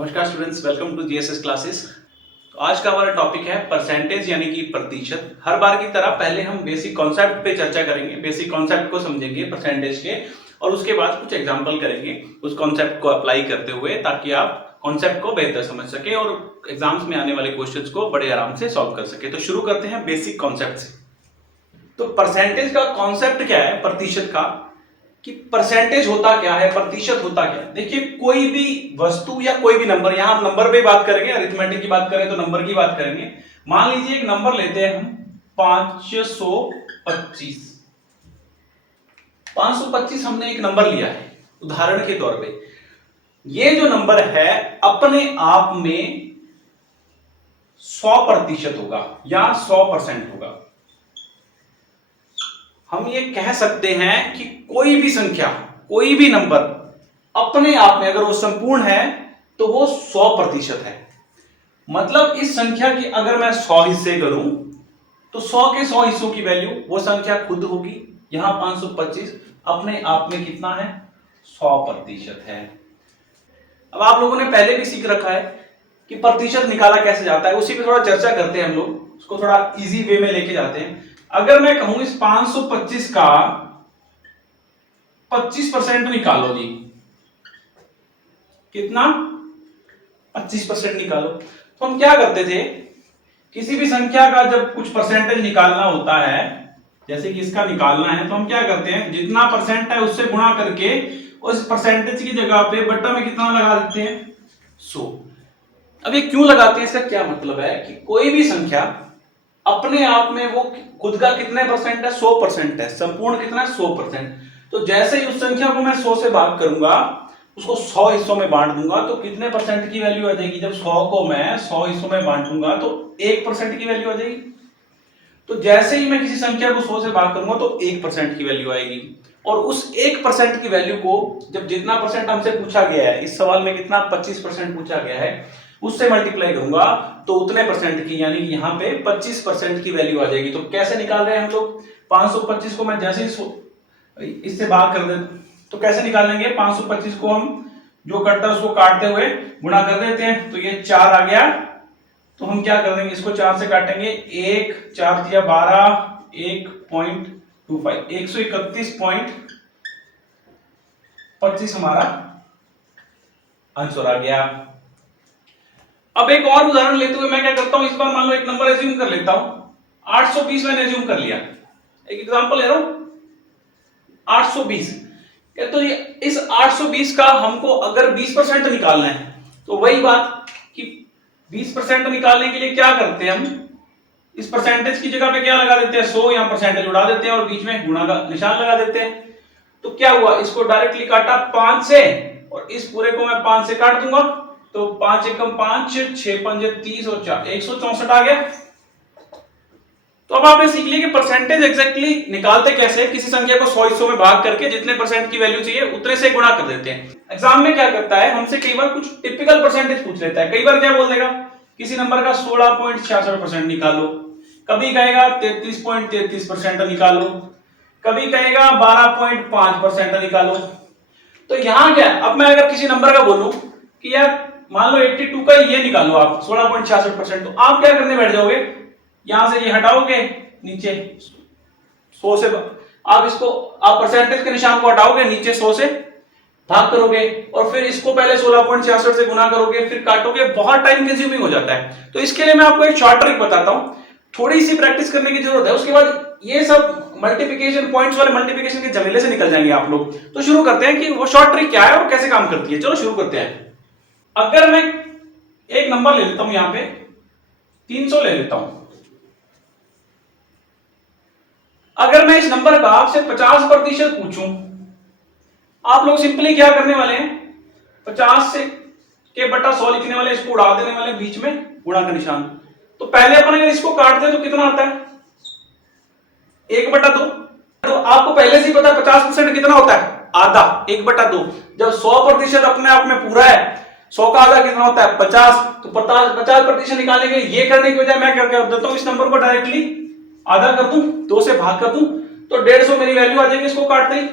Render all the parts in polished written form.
नमस्कार students, welcome to GSS classes. तो आज का हमारा टॉपिक है परसेंटेज यानी कि प्रतिशत। हर बार की तरह पहले हम बेसिक कॉन्सेप्ट पे चर्चा करेंगे, बेसिक कॉन्सेप्ट को समझेंगे परसेंटेज के, और उसके बाद कुछ एग्जांपल करेंगे उस कॉन्सेप्ट को अप्लाई करते हुए, ताकि आप कॉन्सेप्ट को बेहतर समझ सके और एग्जाम्स में आने वाले क्वेश्चंस को बड़े आराम से सॉल्व कर सके। तो शुरू करते हैं बेसिक कॉन्सेप्ट से। तो परसेंटेज का कॉन्सेप्ट क्या है, प्रतिशत का, कि परसेंटेज होता क्या है, प्रतिशत होता क्या है। देखिए, कोई भी वस्तु या कोई भी नंबर, यहां हम नंबर पे बात करेंगे, अरिथमेटिक की बात करें तो नंबर की बात करेंगे। मान लीजिए एक नंबर लेते हैं हम 525। 525 हमने एक नंबर लिया है उदाहरण के तौर पे। ये जो नंबर है अपने आप में 100% होगा या 100% होगा। हम ये कह सकते हैं कि कोई भी संख्या, कोई भी नंबर अपने आप में अगर वो संपूर्ण है तो वो 100% है। मतलब इस संख्या की अगर मैं 100 हिस्से करूं तो 100 के 100 हिस्सों की वैल्यू वो संख्या खुद होगी। यहां 525 अपने आप में कितना है, 100% है। अब आप लोगों ने पहले भी सीख रखा है कि प्रतिशत निकाला कैसे जाता है, उसी पे थोड़ा चर्चा करते हैं हम लोग, उसको थोड़ा इजी वे में लेके जाते हैं। अगर मैं कहूं इस 525 का 25% निकालो जी, कितना, 25% निकालो। तो हम क्या करते थे, किसी भी संख्या का जब कुछ परसेंटेज निकालना होता है, जैसे कि इसका निकालना है, तो हम क्या करते हैं, जितना परसेंट है उससे गुणा करके उस परसेंटेज की जगह पे बट्टा में कितना लगा देते हैं, 100। अब ये क्यों लगाते हैं, इसका क्या मतलब है कि कोई भी संख्या अपने आप में वो खुद का कितने परसेंट है, 100% है। संपूर्ण कितना है, 100%। तो जैसे ही उस संख्या को मैं 100 से भाग करूंगा, उसको 100 हिस्सों में बांट दूंगा, तो कितने परसेंट की वैल्यू आ जाएगी। जब 100 को मैं 100 हिस्सों में बांटूंगा तो 1% की वैल्यू आ जाएगी। तो जैसे ही मैं किसी संख्या को 100 से भाग करूंगा तो 1% की वैल्यू आएगी। और उस 1% की वैल्यू को जब जितना परसेंट हमसे पूछा गया है, इस सवाल में कितना 25% पूछा गया है, उससे मल्टीप्लाई करूंगा तो उतने परसेंट की, यानी कि यहाँ पे 25% की वैल्यू आ जाएगी। तो कैसे निकाल रहे हैं हम लोग, 525 को मैं जैसे ही इससे भाग कर दे तो कैसे निकालेंगे, 525 को हम जो करता है उसको काटते हुए गुणा कर देते हैं, तो ये 4 आ गया। तो हम क्या कर देंगे, इसको 4 से काटेंगे, 1 4 दिया 12, 1.25, 131.25 हमारा आंसर आ गया। अब एक और उदाहरण लेते हुए मैं क्या करता हूं, इस बार मान लो एक नंबर एज्यूम कर लेता हूं, 820 मैंने एज्यूम कर लिया। एक एग्जांपल ले रहा हूं, 820। तो ये इस 820 का हमको अगर 20% निकालना है, तो वही बात कि 20% निकालने के लिए क्या करते हैं, हम इस परसेंटेज की जगह पे क्या लगा देते हैं, 100, यहां परसेंटेज उड़ा देते हैं और बीच में गुणा का निशान लगा देते हैं। तो क्या हुआ, इसको डायरेक्टली काटा 5 से, और इस पूरे को मैं 5 से काट दूंगा, तो 5 एकम 5, 6 पंजे 30 और 4 164 आ गया। तो अब आपने सीख लिया कि परसेंटेज एग्जैक्टली निकालते कैसे, किसी संख्या को 100 हिस्सों में भाग करके जितने परसेंट की वैल्यू चाहिए उतने से गुणा कर देते हैं। एग्जाम में क्या करता है, हमसे कई बार कुछ टिपिकल परसेंटेज पूछ लेता है। कई बार क्या बोल देगा, किसी नंबर का 16.66% निकालो, कभी कहेगा 33.33% निकालो, कभी कहेगा 12.5% निकालो। तो यहां क्या, अब मैं अगर किसी नंबर का बोलूं कि यार मान लो 82 का ये निकालो आप 16.66%, तो आप क्या करने बैठ जाओगे, यहां से ये हटाओगे, नीचे 100 से आप इसको, आप परसेंटेज के निशान को हटाओगे, नीचे 100 से भाग करोगे, और फिर इसको पहले 16.66 से गुना करोगे, फिर काटोगे। बहुत टाइम कंज्यूमिंग हो जाता है। तो इसके लिए मैं आपको एक शॉर्ट ट्रिक बताता हूं, थोड़ी सी प्रैक्टिस करने की जरूरत है, उसके बाद ये सब मल्टीप्लिकेशन, पॉइंट्स वाले मल्टीप्लिकेशन के झमेले से निकल जाएंगे आप लोग। तो शुरू करते हैं कि वो शॉर्ट ट्रिक क्या है और कैसे काम करती है। चलो शुरू करते हैं। अगर मैं एक नंबर ले लेता हूं, यहां पे 300 ले लेता हूं। अगर मैं इस नंबर का आपसे 50% पूछूं, आप लोग सिंपली क्या करने वाले हैं, 50 से के बटा 100 लिखने वाले, इसको उड़ा देने वाले, बीच में गुणा का निशान। तो पहले अपन अगर इसको काटते हैं तो कितना आता है, 1/2। तो आपको पहले से ही पता 50% कितना होता है, आधा, 1/2। जब 100% अपने आप में पूरा है, 100 का आधा कितना होता है, 50। तो 50% निकालने के लिए ये करने की बजाय मैं क्या कर देता हूं, इस नंबर को डायरेक्टली आधा कर दूं, 2 से भाग कर दूं, तो 150 मेरी वैल्यू आ जाएगी। इसको काटते ही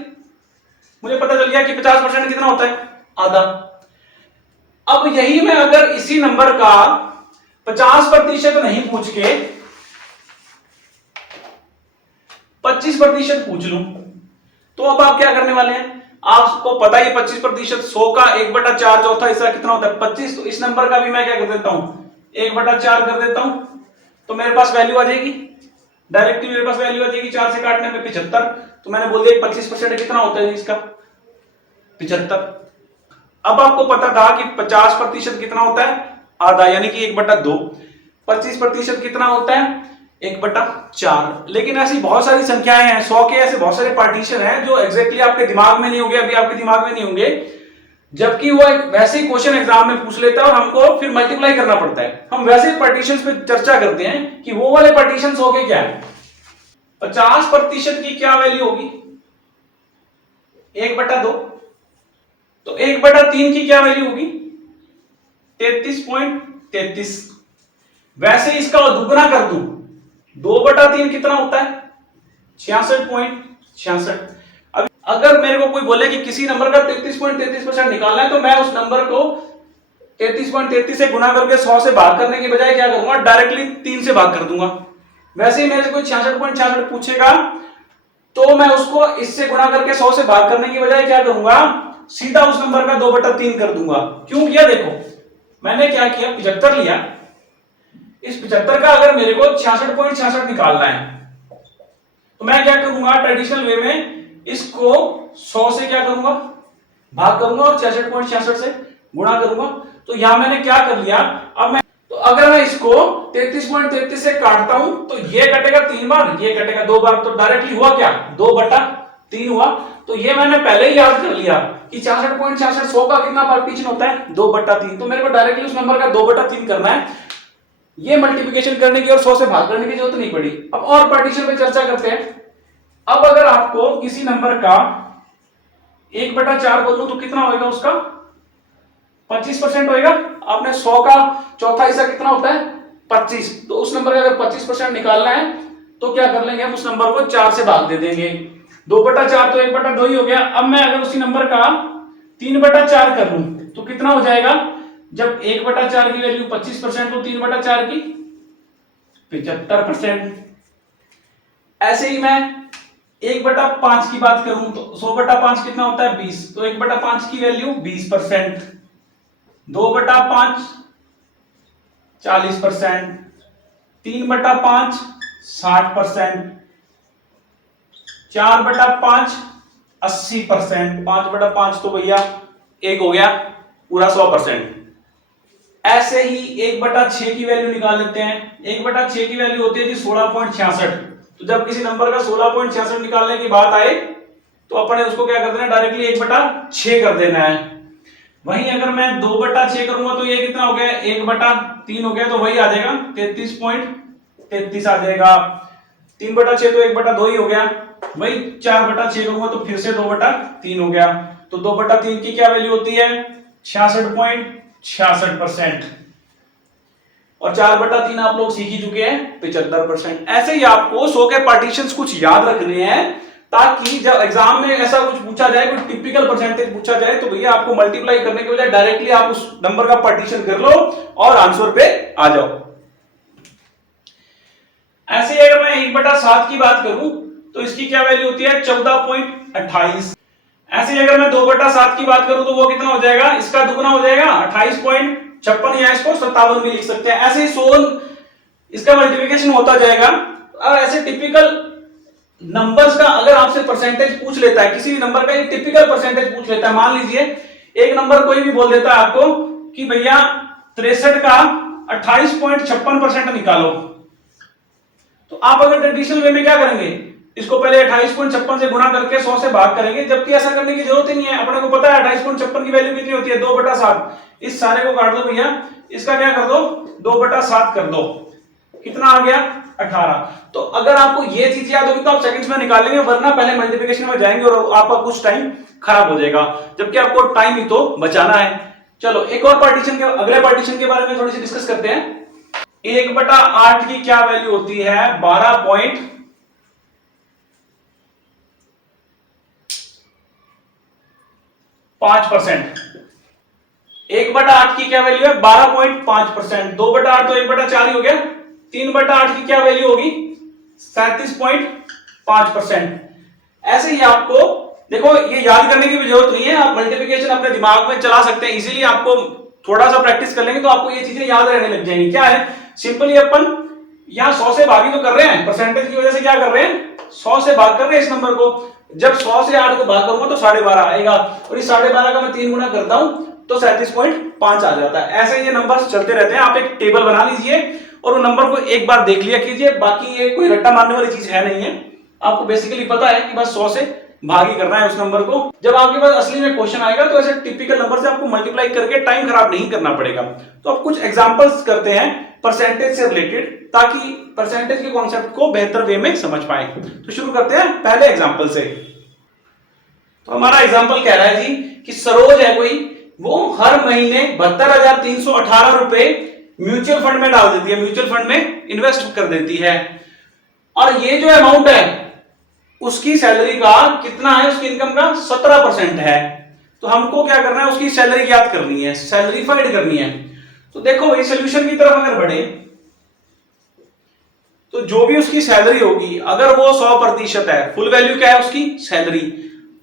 मुझे पता चल गया कि 50% कितना होता है, आधा। अब यही मैं अगर इसी नंबर का 50% नहीं पूछ के 25% पूछ लूं, तो अब आप क्या करने वाले हैं? आपको पता ही 25%, 100 का 1/4 चौथा हिस्सा कितना होता है? 25। तो इस नंबर का भी मैं क्या कर देता हूं? 1/4 कर देता हूं, तो मेरे पास वैल्यू आ जाएगी, डायरेक्टली मेरे पास वैल्यू आ जाएगी। 4 से काटने पे 75, तो मैंने बोल दिया 25% कितना होता है इसका? 75। अब आपको पता था कि 50% कितना होता है? आधा, यानी कि 1/2। 25% कितना होता है? 1/4। लेकिन ऐसी बहुत सारी संख्याएं हैं, 100 के ऐसे बहुत सारे पार्टीशन हैं जो एग्जैक्टली आपके दिमाग में नहीं होंगे, अभी आपके दिमाग में नहीं होंगे, जबकि वो वैसे ही क्वेश्चन एग्जाम में पूछ लेता है और हमको फिर मल्टीप्लाई करना पड़ता है। हम वैसे पार्टीशंस पे चर्चा करते हैं कि वो वाले पार्टीशंस हो गए क्या है। 50% की क्या वैल्यू होगी? 1/2। तो 1/3 की क्या वैल्यू होगी? 33.33। वैसे इसका दुगना कर दूं, 2/3 कितना होता है? 66.66। अब अगर मेरे को कोई बोले कि किसी नंबर का 33.33% निकालना है, तो मैं उस नंबर को 33.33 से गुना करके 100 से भाग करने की बजाय क्या करूंगा? डायरेक्टली 3 से भाग कर दूंगा। वैसे ही मेरे से कोई 66.66 पूछेगा, तो मैं उसको इससे गुणा करके 100 से भाग करने की बजाय क्या करूंगा? सीधा उस नंबर का 2/3 कर दूंगा। क्यों किया? देखो मैंने क्या किया, 75 लिया, इस 75 का अगर मेरे को 66.66 निकालना है, तो मैं क्या करूंगा? ट्रेडिशनल वे में इसको 100 से क्या करूंगा? भाग करूंगा और 66.66 से गुणा करूंगा। तो यहां मैंने क्या कर लिया, अब मैं तो अगर मैं इसको 33.33 से काटता हूं, तो ये कटेगा 3 बार, ये कटेगा 2 बार, तो डायरेक्टली हुआ क्या? 2/3 हुआ। तो ये मैंने पहले ही याद कर लिया कि 66.66 100 का कितना पार्टीशन होता है? 2/3। तो मेरे को डायरेक्टली उस नंबर का 2/3 करना है। ये मल्टीप्लिकेशन करने की और 100 से भाग करने की जरूरत नहीं पड़ी। अब और पार्टीशन पे चर्चा करते हैं। अब अगर आपको किसी नंबर का 1/4 बोलूं, तो कितना होगा उसका? 25% होएगा। आपने 100 का चौथा हिस्सा कितना होता है? 25। तो उस नंबर का अगर 25% निकालना है, तो क्या कर लेंगे? हम उस नंबर को 4 से भाग दे देंगे। 2/4 तो 1/2 ही हो गया। अब मैं अगर उसी नंबर का 3/4 कर लूं, तो कितना हो जाएगा? जब 1/4 की वैल्यू 25%, तो 3/4 की 75%। ऐसे ही मैं 1/5 की बात करूं, तो 100/5 कितना होता है? 20। तो 1/5 की वैल्यू 20%, 2/5 40%, 3/5 60%, 4/5 80%, 5/5 तो भैया 1 हो गया, पूरा 100%। ऐसे ही 1/6 की वैल्यू निकाल लेते हैं। 1/6 की वैल्यू होती है जी 16.66। तो जब किसी नंबर का 16.66 निकालने की बात आए, तो अपने उसको क्या कर देना? डायरेक्टली 1/6 कर देना है। वहीं अगर मैं 2/6 करूंगा, तो ये कितना हो गया? 1/3 हो गया, तो वही आ जाएगा 33.33 आ जाएगा। 3/6 तो 1/2 ही हो गया। वही 4/6 करूंगा, तो फिर से 2/3 हो गया। तो 2/3 की क्या वैल्यू होती है? 66.66%। और 4/3 आप लोग सीख ही चुके हैं, 75%। ऐसे ही आपको 100 के पार्टीशंस कुछ याद रखने हैं, ताकि जब एग्जाम में ऐसा कुछ पूछा जाए, कोई टिपिकल परसेंटेज पूछा जाए, तो भैया आपको मल्टीप्लाई करने के बजाय डायरेक्टली आप उस नंबर का पार्टीशन कर लो और आंसर पे आ जाओ। ऐसे ही अगर मैं 1/7 की बात करूं, तो इसकी क्या वैल्यू होती है? 14.28। ऐसे ही अगर मैं 2/7 की बात करूं, तो वो कितना हो जाएगा? इसका दुगना हो जाएगा, 28.56, या इसको 57 भी लिख सकते हैं। ऐसे ही 100 इसका मल्टीप्लिकेशन होता जाएगा। और ऐसे टिपिकल नंबर्स का अगर आपसे परसेंटेज पूछ लेता है, किसी भी नंबर का एक टिपिकल परसेंटेज पूछ लेता है, मान लीजिए एक नंबर कोई भी बोल देता है आपको कि भैया 63 का 28.56% निकालो, तो आप अगर ट्रेडिशनल वे में क्या करेंगे? इसको पहले 28.56 से गुणा करके 100 से भाग करेंगे, जबकि ऐसा करने की जरूरत ही नहीं है। अपने को पता है 28.56 की वैल्यू कितनी होती है? 2/7। इस सारे को काट दो भैया, इसका क्या कर दो? 2/7 कर दो। कितना आ गया? 18। तो अगर आपको ये चीज याद होगी, तो आप सेकंड्स में निकाल लेंगे, वरना पहले मल्टीप्लिकेशन में जाएंगे और आपका कुछ टाइम खराब हो जाएगा, जबकि आपको टाइम ही तो बचाना है। चलो एक और पार्टीशन के, अगले पार्टीशन के बारे में थोड़ी सी डिस्कस करते हैं। 1/8 की क्या वैल्यू होती है? 12.5%। 1/8 की क्या वैल्यू है 12.5%, 2/8 तो 1/4 ही हो गया, 3/8 की क्या वैल्यू होगी 37.5%। ऐसे ही आपको देखो ये याद करने की भी जरूरत नहीं है, आप मल्टीप्लिकेशन अपने दिमाग में चला सकते हैं इजीली, आपको थोड़ा सा प्रैक्टिस कर लेंगे तो आपको ये चीजें याद रहने लग जाएंगी। क्या है, सिंपली अपन यहां 100 से भागी तो कर रहे हैं, परसेंटेज की वजह से क्या कर रहे हैं 100 से भाग कर रहे हैं इस नंबर को। जब 100 से 8 को भाग करूंगा तो 12.5 आएगा, और इस 12.5 का मैं 3 गुना करता हूं तो 37.5 आ जाता है। ऐसे ये नंबर चलते रहते हैं, आप एक टेबल बना लीजिए और उन नंबर को एक बार देख लिया कीजिए, बाकी ये कोई रट्टा मारने वाली चीज है नहीं है, आपको बेसिकली पता है कि बस 100 से भाग ही करना है उस नंबर को। जब आपके पास असली में क्वेश्चन आएगा तो ऐसे टिपिकल नंबर से आपको मल्टीप्लाई करके टाइम खराब नहीं करना पड़ेगा। तो अब कुछ एग्जांपल्स करते हैं परसेंटेज से रिलेटेड, ताकि परसेंटेज के कॉन्सेप्ट को बेहतर वे में समझ पाए। तो शुरू करते हैं पहले एग्जांपल से। तो हमारा एग्जांपल कह रहा है जी कि सरोज है कोई, वो हर महीने 72,318 रुपए म्यूचुअल फंड में डाल देती है, म्यूचुअल फंड में इन्वेस्ट कर देती है, और ये जो अमाउंट है उसकी सैलरी का कितना है, उसकी इनकम का 17% है। तो हमको क्या करना है, उसकी सैलरी ज्ञात करनी है, सैलरी फाइंड करनी है। तो देखो भाई सोल्यूशन की तरफ अगर बढ़े तो जो भी उसकी सैलरी होगी, अगर वो 100% है, फुल वैल्यू क्या है उसकी सैलरी,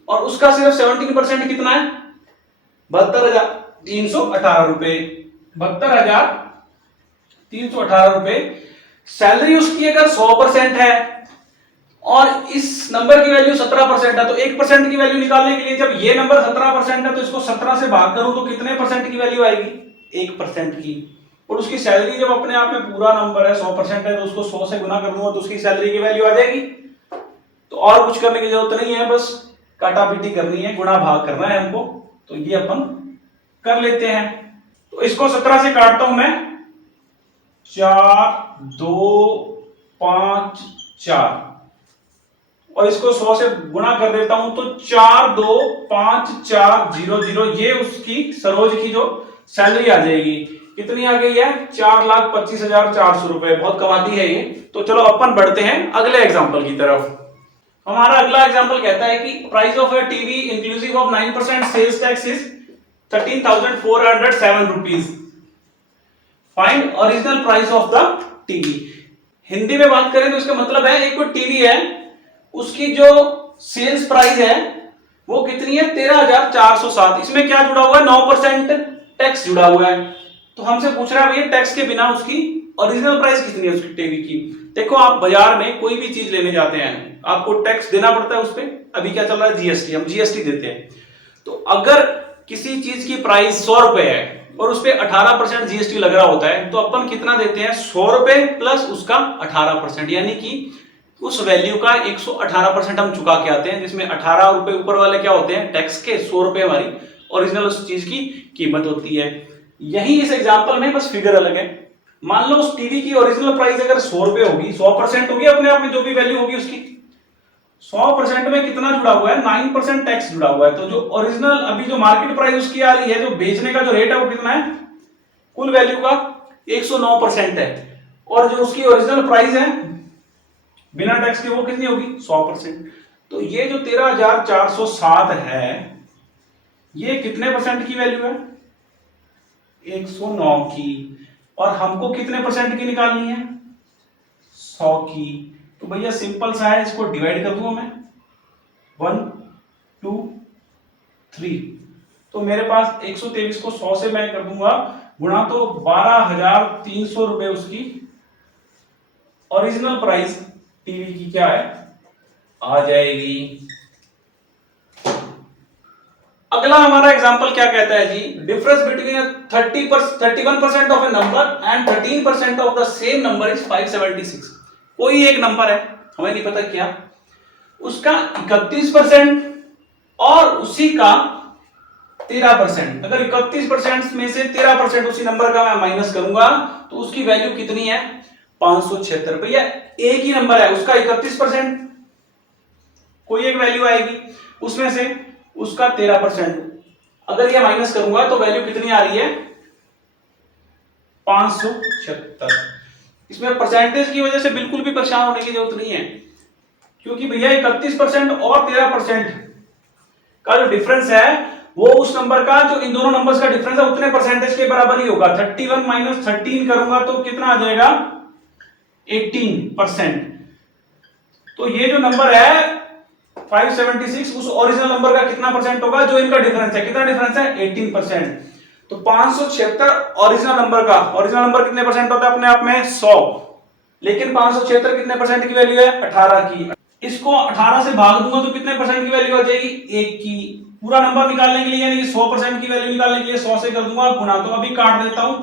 और उसका सिर्फ 17% कितना है 72,318 रुपए, 72,318 रुपए सैलरी उसकी अगर 100% है और इस नंबर की वैल्यू 17% है, तो 1% की वैल्यू निकालने के लिए जब ये नंबर 17% है तो इसको 17 से भाग करूं तो कितने परसेंट की वैल्यू आएगी 1% की, और उसकी सैलरी जब अपने आप में पूरा नंबर है 100% है तो उसको 100 से गुना कर दूंगा तो उसकी सैलरी की वैल्यू आ जाएगी। तो और कुछ करने की जरूरत नहीं है, बस काटा पीटी करनी है, गुणा भाग करना है हमको, तो ये अपन कर लेते हैं। तो इसको 17 से काटता हूं मैं, 4 2 5 4, और इसको 100 से गुणा कर देता हूं तो 425400, ये उसकी सरोज की जो सैलरी आ जाएगी, कितनी आ गई है 4,25,400 रुपए, बहुत कमाती है ये। तो चलो अपन बढ़ते हैं अगले एग्जांपल की तरफ। हमारा अगला एग्जांपल कहता है कि price of a TV inclusive of 9% sales tax is 13,407 rupees, find original price of the TV. Hindi में बात करें तो इसका मतलब है एक कोई टीवी है, उसकी जो सेल्स प्राइस है वो कितनी है 13,407, इसमें क्या जुड़ा हुआ है 9% टैक्स जुड़ा हुआ है। तो हमसे पूछ रहा है भैया टैक्स के बिना उसकी ओरिजिनल प्राइस कितनी है उसकी टीवी की। देखो आप बाजार में कोई भी चीज लेने जाते हैं आपको टैक्स देना पड़ता है उस पर, अभी क्या चल रहा है जीएसटी, हम जीएसटी देते हैं। तो अगर किसी चीज की प्राइस 100 रुपए है और उस पर 18% जीएसटी लग रहा होता है तो अपन कितना देते हैं 100 रुपए प्लस उसका 18%, यानी कि उस वैल्यू का 118% हम चुका के आते हैं, जिसमें 18 रुपए ऊपर वाले क्या होते हैं टैक्स के, 100 रुपए हमारी ओरिजिनल उस चीज की कीमत होती है। यही इस एग्जांपल में बस फिगर अलग है। मान लो उस टीवी की ओरिजिनल प्राइस अगर 100 रुपए होगी, 100% होगी अपने आप में जो भी वैल्यू होगी उसकी, 100% में कितना जुड़ा हुआ है 9% टैक्स जुड़ा हुआ है। तो जो ओरिजिनल अभी जो मार्केट प्राइस उसकी आ रही है, जो बेचने का जो रेट है वो कितना है कुल वैल्यू का 109% है, और जो उसकी ओरिजिनल प्राइस है बिना टैक्स के वो कितनी होगी 100%। तो ये जो 13,407 है ये कितने परसेंट की वैल्यू है 109 की, और हमको कितने परसेंट की निकालनी है 100 की। तो भैया सिंपल सा है, इसको डिवाइड कर दूंगा मैं 1 2 3, तो मेरे पास 123 को 100 से मैं कर दूंगा गुणा, तो 12,300 रुपए उसकी ओरिजिनल प्राइस टीवी की क्या है आ जाएगी। अगला हमारा एग्जांपल क्या कहता है जी, difference between 31% of a number and 13% of the same number is 576। कोई एक नंबर है, हमें नहीं पता क्या, उसका 31% और उसी का 13%, अगर 31% में से 13% उसी नंबर का मैं माइनस करूंगा तो उसकी वैल्यू कितनी है 576। भैया एक ही नंबर है, उसका 31%, कोई एक वैल्यू आएगी उसमें से उसका 13%, अगर ये माइनस करूंगा तो वैल्यू कितनी आ रही है 576। इसमें परसेंटेज की वजह से बिल्कुल भी परेशान होने की जरूरत नहीं है, क्योंकि भैया 31% और 13% का जो डिफरेंस है वो उस नंबर का जो इन दोनों नंबर्स का डिफरेंस है उतने परसेंटेज के बराबर ही होगा। 31 माइनस 13 करूंगा तो कितना आ जाएगा 18%। तो ये जो नंबर है 576 उस ओरिजिनल नंबर का कितना परसेंट होगा, जो इनका डिफरेंस है, कितना डिफरेंस है 18%। तो 576 ओरिजिनल नंबर का, ओरिजिनल नंबर कितने परसेंट होता है अपने आप में 100, लेकिन 576 कितने परसेंट की वैल्यू है 18 की। इसको 18 से भाग दूंगा तो कितने परसेंट की वैल्यू आ जाएगी 1 की। पूरा नंबर निकालने के लिए यानी कि 100% की वैल्यू निकालने के लिए 100 से कर दूंगा गुना। तो अभी काट देता हूं,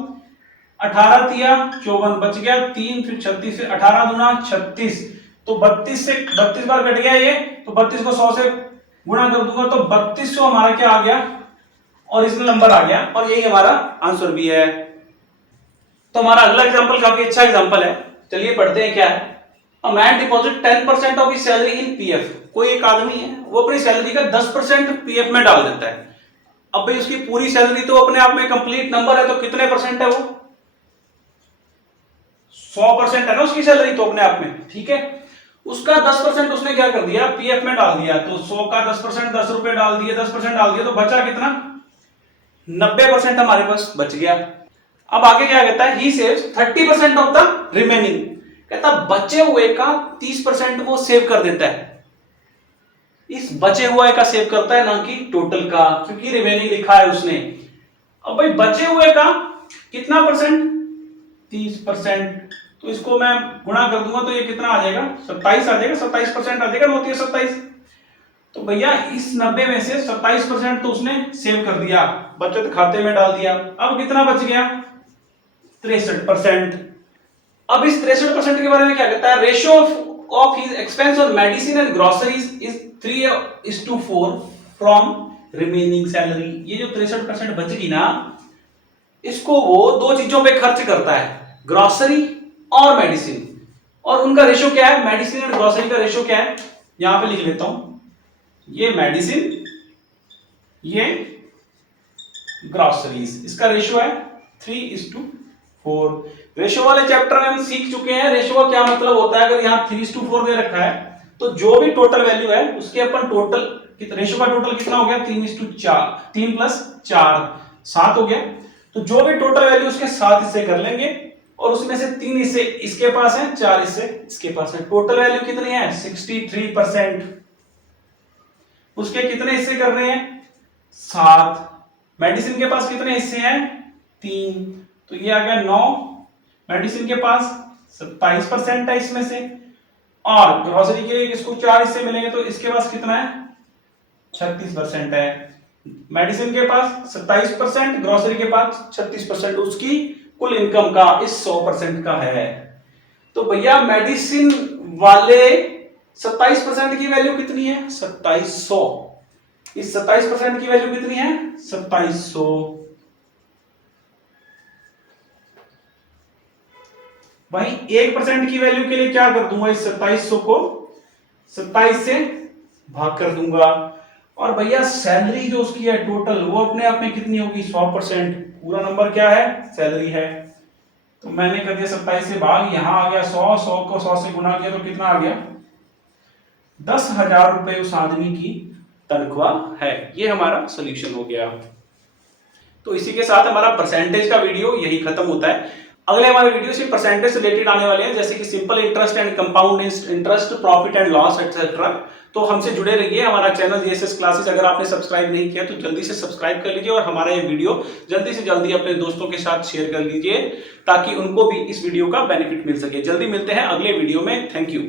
18 तिया 54 बच गया 3, फिर 36 से 18 दूना 36, तो 32 से 32 बार कट गया ये, तो 32 को 100 से गुणा कर दूंगा तो 3200 हमारा क्या आ गया ओरिजिनल नंबर आ गया, और यही हमारा आंसर भी है। तो हमारा अगला एग्जांपल काफी अच्छा एग्जांपल है, चलिए पढ़ते हैं क्या है। A man deposit 10% of his salary in PF. कोई एक आदमी है वो अपनी सैलरी का 10% पीएफ में डाल देता है। अब भाई उसकी पूरी सैलरी तो अपने आप में कंप्लीट नंबर है, तो कितने परसेंट है वो 100% है ना उसकी सैलरी तो अपने आप में, ठीक है। उसका 10% उसने क्या कर दिया पीएफ में डाल दिया, तो 100 का 10% 10 रुपए डाल दिए, 10% डाल दिया तो बचा कितना 90% हमारे पास बच गया। अब आगे क्या कहता है, ही सेव्स 30% ऑफ द रिमेनिंग। कहता बचे हुए का 30% वो सेव कर देता है, इस बचे हुए का सेव करता है, ना कि टोटल का, क्योंकि रिमेनिंग लिखा है उसने। अब भाई बचे हुए का कितना परसेंट 30%, तो इसको मैं गुणा कर दूंगा तो ये कितना आ जाएगा 27 आ जाएगा, 27% आ जाएगा, 9 27। तो भैया इस 90 में से 27% तो उसने सेव कर दिया, बचत खाते में डाल दिया। अब कितना बच गया 63%। अब इस 63% के बारे में क्या कहता है, ratio of his expense on medicine and groceries is 3:4 from remaining salary. ये जो 63% बचेगी ना, इसको वो दो चीजों पे खर्च करता है, ग्रोसरी और मेडिसिन। और उनका रेशियो क्या है, मेडिसिन और ग्रोसरी का रेशियो क्या है, यहां पे लिख लेता हूं, ये मेडिसिन ये ग्रोसरीज, इसका रेशियो है 3:4। रेशियो वाले चैप्टर में हम सीख चुके हैं रेशियो का क्या मतलब होता है। अगर यहाँ 3:4 दे रखा है तो जो भी टोटल वैल्यू है उसके अपन टोटल रेशियो का टोटल कितना हो गया 3:4, 3 + 4 7 हो गया। तो जो भी टोटल वैल्यू उसके 7 हिस्से कर लेंगे और उसमें से 3 हिस्से इसके पास है, 4 हिस्से इसके पास है। टोटल वैल्यू कितनी है 63%। उसके कितने हिस्से कर रहे हैं 7। मेडिसिन के पास कितने हिस्से हैं 3, तो ये आ गया 9। मेडिसिन के पास 27% है इसमें से, और ग्रोसरी के लिए इसको 4 हिस्से मिलेंगे तो इसके पास कितना है 36% है। मेडिसिन के पास 27%, ग्रोसरी के पास 36% उसकी कुल इनकम का इस 100% का है। तो भैया मेडिसिन वाले 27% की वैल्यू कितनी है 2700। इस 27% की वैल्यू कितनी है 2700। वहीं 1% की वैल्यू के लिए क्या कर दूंगा, इस 2700 को 27 से भाग कर दूंगा। और भैया सैलरी जो उसकी है टोटल वो अपने आप में कितनी होगी 100%। पूरा नंबर क्या है सैलरी है, तो मैंने कर दिया 27 से भाग, यहां आ गया 100, 100 को 100 से गुना किया तो कितना आ गया 10,000 रुपए उस आदमी की तनख्वाह है। ये हमारा सोल्यूशन हो गया। तो इसी के साथ हमारा परसेंटेज का वीडियो यही खत्म होता है। अगले हमारे वीडियो से परसेंटेज से रिलेटेड आने वाले हैं, जैसे कि simple interest and compound interest, profit and loss etcetera. तो हमसे जुड़े रहिए। हमारा चैनल जीएसएस क्लासेस अगर आपने सब्सक्राइब नहीं किया तो जल्दी से सब्सक्राइब कर लीजिए और हमारा ये वीडियो जल्दी से जल्दी अपने दोस्तों के साथ शेयर कर लीजिए ताकि उनको भी इस वीडियो का बेनिफिट मिल सके। जल्दी मिलते हैं अगले वीडियो में। Thank you.